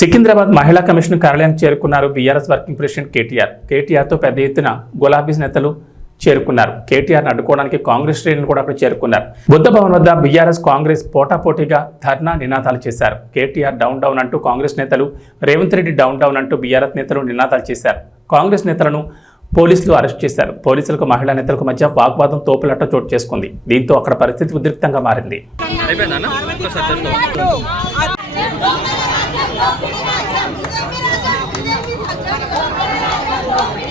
సికింద్రాబాద్ మహిళా కమిషన్ కార్యాలయానికి చేరుకున్నారు బీఆర్ఎస్ వర్కింగ్ ప్రెసిడెంట్ కేటీఆర్. కేటీఆర్తో పెద్ద ఎత్తున గులాబీస్ నేతలు చేరుకున్నారు. కేటీఆర్ను అడ్డుకోవడానికి కాంగ్రెస్ శ్రేణులు కూడా అక్కడ చేరుకున్నారు. బుద్ధ భవన్ వద్ద బీఆర్ఎస్ కాంగ్రెస్ పోటాపోటీగా ధర్నా నినాదాలు చేశారు. కేటీఆర్ డౌన్ డౌన్ అంటూ కాంగ్రెస్ నేతలు రేవంత్ రెడ్డి డౌన్ డౌన్ అంటూ బీఆర్ఎస్ నేతలు నినాదాలు చేశారు. కాంగ్రెస్ నేతలను పోలీసులు అరెస్ట్ చేశారు. పోలీసులకు మహిళా నేతలకు మధ్య వాగ్వాదం తోపులట్ట చోటు చేసుకుంది. దీంతో అక్కడ పరిస్థితి ఉద్రిక్తంగా మారింది. Thank you.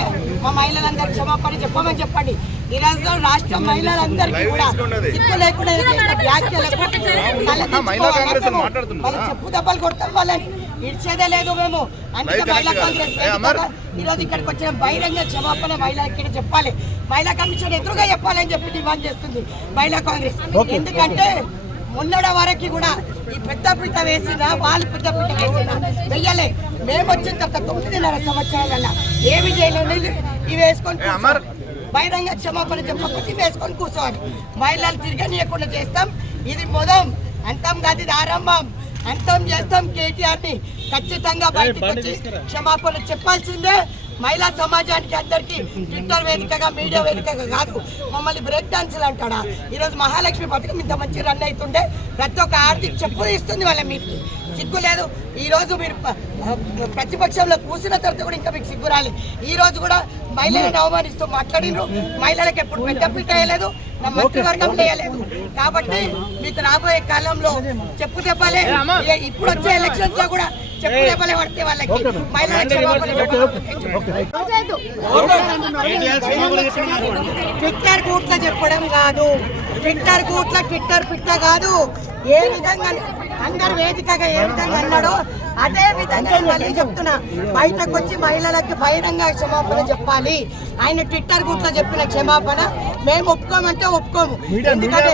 రావాలి మా మహిళలందరూ క్షమాపణ చెప్పమని చెప్పండి. ఈ రోజు రాష్ట్ర మహిళలందరికీ కూడా సిగ్గు లేకుండా. వాళ్ళు చెప్పు దెబ్బలు కొడతాం వాళ్ళని. ఇడ్చేదే లేదు మేము. అందుకే మహిళా కాంగ్రెస్ వేదికగా ఈ రోజు ఇక్కడికి వచ్చిన బహిరంగ క్షమాపణ మహిళలకి చెప్పాలి. మహిళా కమిషన్ ఎదురుగా చెప్పాలని చెప్పి డిమాండ్ చేస్తుంది మహిళా కాంగ్రెస్. ఎందుకంటే మొన్నడ వరకు కూడా ఈ పెద్ద పిట్ట వేసిన వాళ్ళు పెద్ద పిట్ట వేసిన వెయ్యలే. మేము వచ్చిన తర్వాత తొమ్మిదిన్నర సంవత్సరాల ఏమి చేయలేదు ఇవి వేసుకొని. బహిరంగ క్షమాపణ చెప్పకపోతే ఇవి వేసుకొని కూర్చోవాలి. మహిళలు తిరగనీయకుండా చేస్తాం. ఇది మొదం అంతం కాదు ఇది ఆరంభం. అంతం చేస్తాం కేటీఆర్ని ఖచ్చితంగా బయటకు వచ్చి క్షమాపణ చెప్పాల్సిందే. మహిళా సమాజానికి అందరికి ట్విట్టర్ వేదికగా మీడియా వేదికగా కాదు మమ్మల్ని బ్రేక్ డాన్సులు అంటాడా? ఈరోజు మహాలక్ష్మి పథకం ఇంత మంచి రన్ అవుతుండే ప్రతి ఒక్క ఆర్థిక చెప్పు ఇస్తుంది వాళ్ళ మీకు సిగ్గు లేదు. ఈ రోజు మీరు ప్రతిపక్షంలో కూసిన తర్వాత కూడా ఇంకా మీకు సిగ్గు రాలి ఈ రోజు కూడా మహిళలను అవమానిస్తూ మాట్లాడినరు. మహిళలకు ఎప్పుడు పెద్దపీట వేయలేదు. నా మంత్రివర్గం వేయలేదు. కాబట్టి మీకు రాబోయే కాలంలో చెప్పు దెబ్బలే ఏ- ఇప్పుడు వచ్చే ఎలక్షన్స్లో కూడా పడితే వాళ్ళకి. ట్విట్టర్ గూట్ల చెప్పడం కాదు. ట్విట్టర్ గూట్ల ట్విట్టర్ పిట్ట కాదు. ఏ విధంగా అందరు వేదికగా ఏ విధంగా అన్నాడో అదే విధంగా మళ్ళీ చెప్తున్నా. బయటకు వచ్చి మహిళలకు బహిరంగ క్షమాపణ చెప్పాలి. ఆయన ట్విట్టర్ గూట్ల చెప్పిన క్షమాపణ మేము ఒప్పుకోమంటే ఒప్పుకోము. ఎందుకంటే?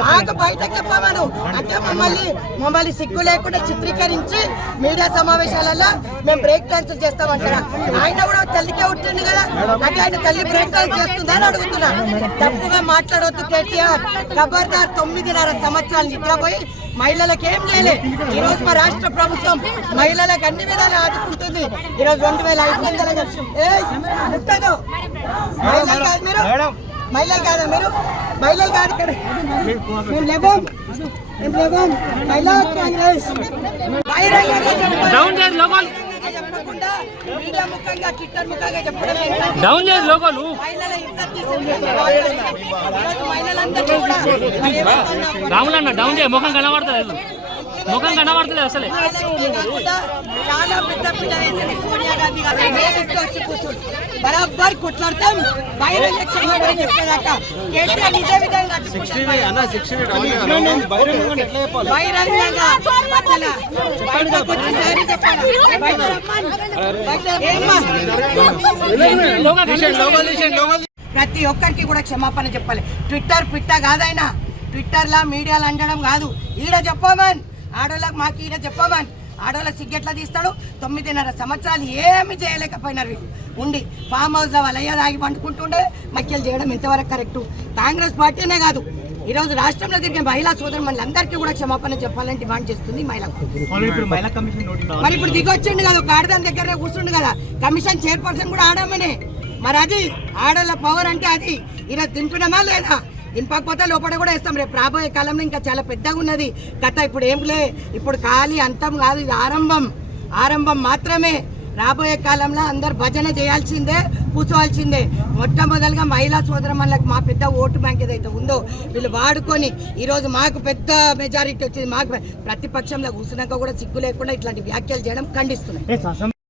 మాకు బయట చెప్పమను. అంటే మమ్మల్ని మమ్మల్ని సిగ్గు లేకుండా చిత్రీకరించి మీడియా సమావేశాలలో మేము బ్రేక్ డాన్స్ చేస్తామంటారా? ఆయన కూడా తల్లికే ఉంటుంది కదా. అంటే ఆయన తల్లి బ్రేక్ డాన్స్ చేస్తుందా అని అడుగుతున్నా. తప్పుగా మాట్లాడవద్దు కేటీఆర్. ఖబర్దార్ తొమ్మిదిన్నర సంవత్సరాలు నిద్రపోయి మహిళలకు ఏం చేయలే. ఈ రోజు మా రాష్ట్ర ప్రభుత్వం మహిళలకు అన్ని విధాలు ఆదుకుంటుంది. ఈ రోజు రెండు వేల ఐదు వందల ముట్టదు మహిళలు కాదు మీరు. మహిళలు కాదా మీరు? మహిళలు కాదు ఇక్కడ. మేము లేవం మేము లేవం మహిళా కాంగ్రెస్ చెప్పాలి. డౌన్ చేసి లోగోలు చెప్పకుండా మీడియా ముఖంగా ట్విట్టర్ ముఖంగా చెప్పడం ఏంటంటే డౌన్ చేసి ఏమన్నా రాములన్న డౌన్ చేయి. ముఖం కనబడతలేదు. ముఖం కనబడతలేదు అసలే. చాలా పెద్ద పిల్ల వేసింది. సోనియా గాంధీ గారు. వేదికతో వచ్చి కూర్చుని బరాబర్ కొట్లాడతాం. బహిరంగ క్షమాపణ చెప్పేదాకా కేటీఆర్ ఇదే విధంగా అడ్డుకుంటాం. బహిరంగంగా అట్లా బయటకు వచ్చి సారీ చెప్పాలి? బయట ఏమ్మా? ప్రతి ఒక్కరికి కూడా క్షమాపణ చెప్పాలి. ట్విట్టర్ పిట్ట కాదైనా. ట్విట్టర్లా మీడియాలో అండడం కాదు. ఈడ చెప్పమన్ ఆడోళ్ళకి మాకు ఈడ చెప్పమన్. ఆడోళ్ళ సిగ్గెట్లా తీస్తాడు? తొమ్మిదిన్నర సంవత్సరాలు ఏమి చేయలేకపోయినారు వీళ్ళు. ఉండి ఫామ్ హౌస్లో వాళ్ళు అయ్యా తాగి పండుకుంటుండే మక్యలు చేయడం ఎంతవరకు కరెక్టు. కాంగ్రెస్ పార్టీనే కాదు. ఈరోజు రాష్ట్రంలో తిరిగే మహిళా సోదరు మనందరికీ కూడా క్షమాపణ చెప్పాలని డిమాండ్ చేస్తుంది మహిళా మరి ఇప్పుడు దిగొచ్చిండు కదా ఒక ఆడదాని దగ్గరనే కూర్చుండు కదా. కమిషన్ చైర్పర్సన్ కూడా ఆడమనే. మరి అది ఆడల పవర్ అంటే అది. ఈరోజు దింపినమా లేదా? దింపకపోతే లోపల కూడా వేస్తాం. రేపు రాబోయే కాలంలో ఇంకా చాలా పెద్దగా ఉన్నది. కథ ఇప్పుడు ఏం లే ఇప్పుడు ఖాళీ అంతం కాదు ఇది ఆరంభం. ఆరంభం మాత్రమే. రాబోయే కాలంలో అందరు భజన చేయాల్సిందే కూర్చోవాల్సిందే. మొట్టమొదలుగా మహిళా సోదరమ్మలకు మా పెద్ద ఓటు బ్యాంక్ ఏదైతే ఉందో వీళ్ళు వాడుకొని ఈరోజు మాకు పెద్ద మెజారిటీ వచ్చింది. మాకు ప్రతిపక్షంలో కూర్చున్నాక కూడా సిగ్గు లేకుండా ఇట్లాంటి వ్యాఖ్యలు చేయడం ఖండిస్తున్నాయి.